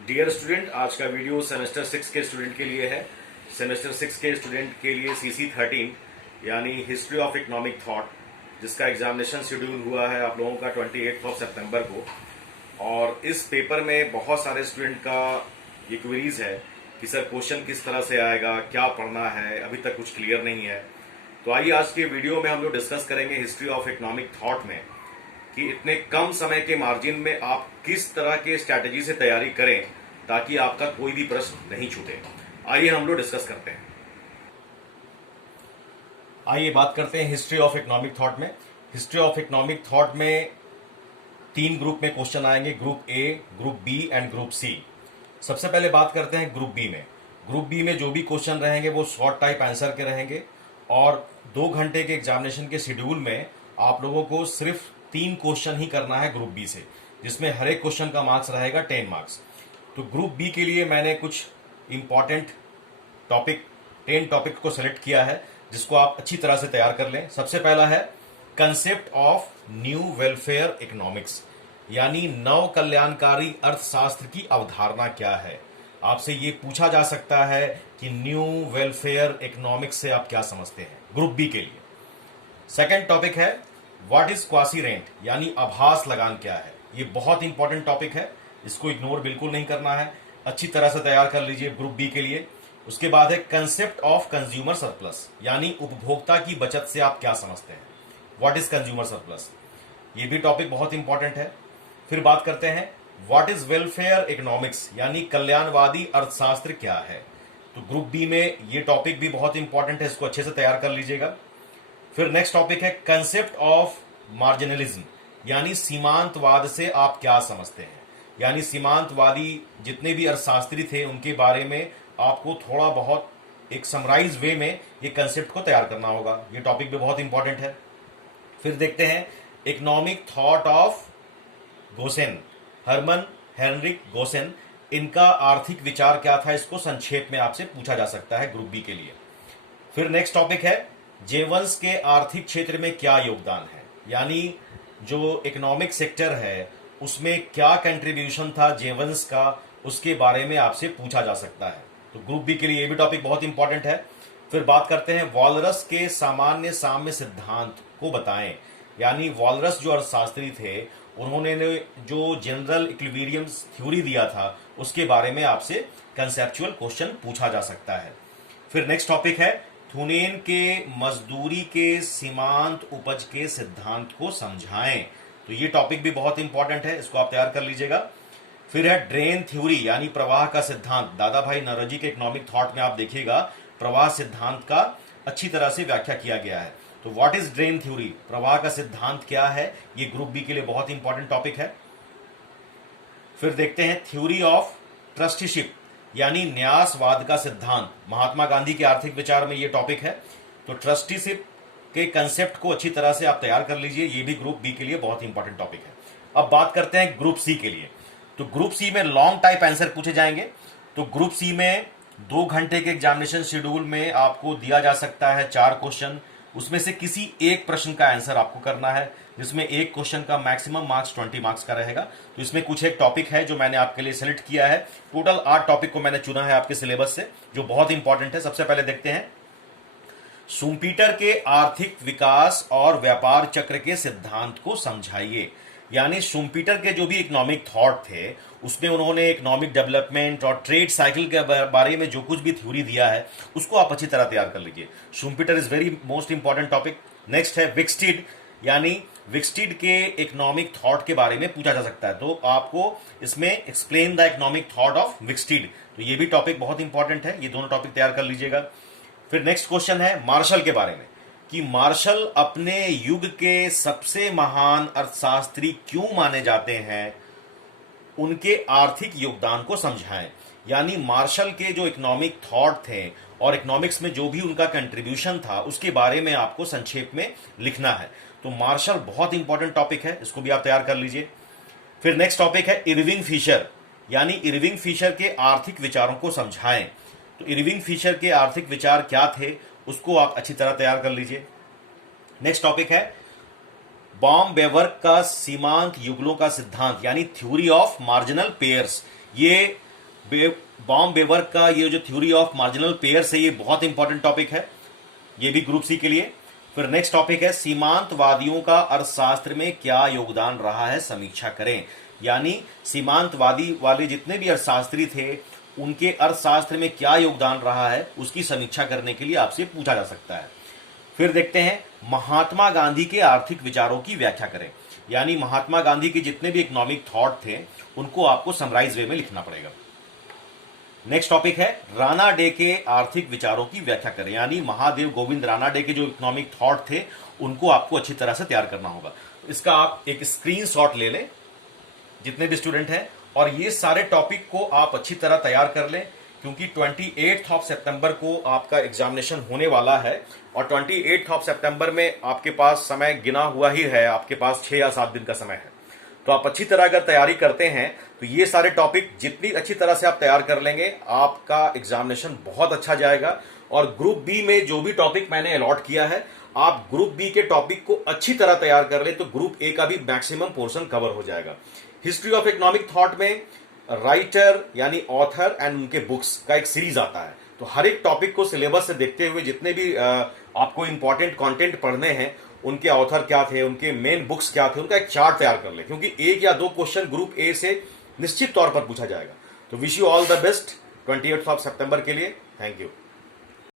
Dear student, आज का video semester 6 के स्टूडेंट के लिए है। सेमेस्टर 6 के स्टूडेंट के लिए CC13 यानी हिस्ट्री ऑफ इकोनॉमिक थॉट, जिसका एग्जामिनेशन शेड्यूल हुआ है आप लोगों का 28 सितंबर को। और इस पेपर में बहुत सारे स्टूडेंट का ये क्वेरीज है कि सर क्वेश्चन किस तरह से आएगा, क्या पढ़ना है, अभी तक कुछ क्लियर नहीं है। तो आइए आज के वीडियो में हम लोग डिस्कस करेंगे हिस्ट्री ऑफ इकोनॉमिक थॉट में कि इतने कम समय के मार्जिन में आप किस तरह के स्ट्रैटेजी से तैयारी करें ताकि आपका कोई भी प्रश्न नहीं छूटे। आइए हम लोग डिस्कस करते हैं। आइए बात करते हैं हिस्ट्री ऑफ इकोनॉमिक थॉट में। हिस्ट्री ऑफ इकोनॉमिक थॉट में 3 ग्रुप में क्वेश्चन आएंगे, group A, group B and group C. सबसे पहले बात करते हैं ग्रुप बी में। ग्रुप बी में जो भी क्वेश्चन रहेंगे वो शॉर्ट टाइप आंसर के रहेंगे और 2 घंटे के एग्जामिनेशन के शेड्यूल में आप लोगों को सिर्फ 3 क्वेश्चन ही करना है ग्रुप बी से, जिसमें हर एक क्वेश्चन का मार्क्स रहेगा 10 मार्क्स। तो ग्रुप बी के लिए मैंने कुछ इंपॉर्टेंट टॉपिक 10 टॉपिक को सेलेक्ट किया है जिसको आप अच्छी तरह से तैयार कर लें। सबसे पहला है concept of new welfare economics, यानी नव कल्याणकारी अर्थशास्त्र की अवधारणा क्या है। आपसे ये पूछा जा सकता है कि न्यू वेलफेयर इकोनॉमिक्स से आप क्या समझते हैं ग्रुप बी के लिए। सेकंड टॉपिक है व्हाट इज क्वासी रेंट, यानी आभास लगान क्या है। ये बहुत इंपॉर्टेंट टॉपिक है, इसको इग्नोर बिल्कुल नहीं करना है, अच्छी तरह से तैयार कर लीजिए ग्रुप बी के लिए। उसके बाद है कंसेप्ट ऑफ कंज्यूमर सरप्लस, यानी उपभोक्ता की बचत से आप क्या समझते हैं, व्हाट इज कंज्यूमर सरप्लस। ये भी टॉपिक बहुत इंपॉर्टेंट है। फिर बात करते हैं व्हाट इज वेलफेयर इकोनॉमिक्स, यानी कल्याणवादी अर्थशास्त्र क्या है। तो ग्रुप बी में ये टॉपिक भी बहुत इंपॉर्टेंट है, इसको अच्छे से तैयार कर लीजिएगा। फिर नेक्स्ट टॉपिक है कंसेप्ट ऑफ मार्जिनलिज्म, यानी सीमांतवाद से आप क्या समझते हैं। यानी सीमांतवादी जितने भी अर्थशास्त्री थे उनके बारे में आपको थोड़ा बहुत एक समराइज वे में ये कंसेप्ट को तैयार करना होगा। ये टॉपिक भी बहुत इंपॉर्टेंट है। फिर देखते हैं economic thought of Gossen, Hermann Heinrich Gossen, इनका आर्थिक विचार क्या था, इसको संक्षेप में आपसे पूछा जा सकता है ग्रुप बी के लिए। फिर नेक्स्ट टॉपिक है जेवंस के आर्थिक क्षेत्र में क्या योगदान है, यानी जो इकोनॉमिक सेक्टर है उसमें क्या कंट्रीब्यूशन था जेवंस का, उसके बारे में आपसे पूछा जा सकता है। तो ग्रुप बी के लिए ये भी टॉपिक बहुत इंपॉर्टेंट है। फिर बात करते हैं वॉलरस के सामान्य साम्य सिद्धांत को बताएं, यानी वॉलरस जो अर्थशास्त्री थे उन्होंने जो जनरल इक्विलिब्रियम थ्योरी दिया था उसके बारे में आपसे कंसेप्चुअल क्वेश्चन पूछा जा सकता है। फिर नेक्स्ट टॉपिक है थुनेन के मजदूरी के सीमांत उपज के सिद्धांत को समझाएं। तो ये टॉपिक भी बहुत इंपॉर्टेंट है, इसको आप तैयार कर लीजिएगा। फिर है ड्रेन थ्योरी, यानी प्रवाह का सिद्धांत। दादा भाई नौरोजी के इकोनॉमिक थॉट में आप देखिएगा प्रवाह सिद्धांत का अच्छी तरह से व्याख्या किया गया है। तो व्हाट इज ड्रेन थ्योरी, प्रवाह का सिद्धांत क्या है, ये ग्रुप बी के लिए बहुत इंपॉर्टेंट टॉपिक है। फिर देखते हैं थ्योरी ऑफ ट्रस्टीशिप, यानी न्यासवाद का सिद्धांत। महात्मा गांधी के आर्थिक विचार में ये टॉपिक है। तो ट्रस्टीशिप के कंसेप्ट को अच्छी तरह से आप तैयार कर लीजिए, ये भी ग्रुप बी के लिए बहुत इंपॉर्टेंट टॉपिक है। अब बात करते हैं ग्रुप सी के लिए। तो ग्रुप सी में लॉन्ग टाइप आंसर पूछे जाएंगे। तो ग्रुप सी में 2 घंटे के एग्जामिनेशन शेड्यूल में आपको दिया जा सकता है 4 क्वेश्चन, उसमें से किसी एक प्रश्न का आंसर आपको करना है, जिसमें एक क्वेश्चन का मैक्सिमम मार्क्स 20 मार्क्स का रहेगा। तो इसमें कुछ एक टॉपिक है जो मैंने आपके लिए सेलेक्ट किया है। टोटल 8 टॉपिक को मैंने चुना है आपके सिलेबस से, जो बहुत इंपॉर्टेंट है। सबसे पहले देखते हैं शुम्पीटर के आर्थिक विकास और व्यापार चक्र के सिद्धांत को समझाइए, यानी शुम्पीटर के जो भी इकोनॉमिक थॉट थे उसमें उन्होंने इकोनॉमिक डेवलपमेंट और ट्रेड साइकिल के बारे में जो कुछ भी थ्योरी दिया है उसको आप अच्छी तरह तैयार कर लीजिए। Schumpeter is very most important topic. Next है विक्सटीड, यानी विक्सटीड के इकोनॉमिक थॉट के बारे में पूछा जा सकता है। तो आपको इसमें explain the economic thought of Wicksteed, तो ये भी टॉपिक बहुत इंपॉर्टेंट है, ये दोनों टॉपिक तैयार कर लीजिएगा। फिर नेक्स्ट क्वेश्चन है मार्शल के बारे में, कि मार्शल अपने युग के सबसे महान अर्थशास्त्री क्यों माने जाते हैं, उनके आर्थिक योगदान को समझाएं। यानी मार्शल के जो इकोनॉमिक थॉट थे और इकोनॉमिक्स में जो भी उनका कंट्रीब्यूशन था उसके बारे में आपको संक्षेप में लिखना है। तो मार्शल बहुत इंपॉर्टेंट टॉपिक है, इसको भी आप तैयार कर लीजिए। फिर नेक्स्ट टॉपिक है इरविंग फिशर, यानी इरविंग फिशर के आर्थिक विचारों को समझाएं। तो इरविंग फिशर के आर्थिक विचार क्या थे उसको आप अच्छी तरह तैयार कर लीजिए। नेक्स्ट टॉपिक है बॉम बेवर्क का सीमांत युगलों का सिद्धांत, यानी थ्योरी ऑफ मार्जिनल पेयर्स। ये बॉम वेवर का ये जो थ्योरी ऑफ मार्जिनल पेयर्स है, ये बहुत इंपॉर्टेंट टॉपिक है, ये भी ग्रुप सी के लिए। फिर नेक्स्ट टॉपिक है सीमांतवादियों का अर्थशास्त्र में क्या योगदान रहा है, समीक्षा करें। यानी सीमांतवादी वाले जितने भी अर्थशास्त्री थे उनके अर्थशास्त्र में क्या योगदान रहा है, उसकी समीक्षा करने के लिए आपसे पूछा जा सकता है। फिर देखते हैं महात्मा गांधी के आर्थिक विचारों की व्याख्या करें। यानी महात्मा गांधी के जितने भी इकोनॉमिक थॉट थे उनको आपको समराइज वे में लिखना पड़ेगा। नेक्स्ट टॉपिक है राणा डे के आर्थिक विचारों की व्याख्या करें। यानी महादेव गोविंद राणा डे के जो इकोनॉमिक थॉट थे उनको आपको अच्छी तरह से तैयार करना होगा। इसका आप एक स्क्रीनशॉट ले लें जितने भी स्टूडेंट हैं, और ये सारे टॉपिक को आप अच्छी तरह तैयार कर लें, क्योंकि 28 ऑफ सितंबर को आपका एग्जामिनेशन होने वाला है और 28 ऑफ सितंबर में आपके पास समय गिना हुआ ही है, आपके पास 6 या 7 दिन का समय है। तो आप अच्छी तरह अगर तैयारी करते हैं तो ये सारे टॉपिक जितनी अच्छी तरह से आप तैयार कर लेंगे आपका एग्जामिनेशन बहुत अच्छा जाएगा। और ग्रुप बी में जो भी टॉपिक मैंने अलॉट किया है, आप ग्रुप बी के टॉपिक को अच्छी तरह तैयार कर ले तो ग्रुप ए का भी मैक्सिमम पोर्शन कवर हो जाएगा। हिस्ट्री ऑफ इकोनॉमिक थॉट में राइटर यानी ऑथर एंड उनके बुक्स का एक सीरीज आता है, तो हर एक टॉपिक को सिलेबस से देखते हुए जितने भी आपको इंपॉर्टेंट कंटेंट पढ़ने हैं, उनके ऑथर क्या थे, उनके मेन बुक्स क्या थे, उनका एक चार्ट तैयार कर ले, क्योंकि 1 या 2 क्वेश्चन ग्रुप ए से निश्चित तौर पर पूछा जाएगा। तो wish you all the best 28 of सितंबर के लिए। Thank you.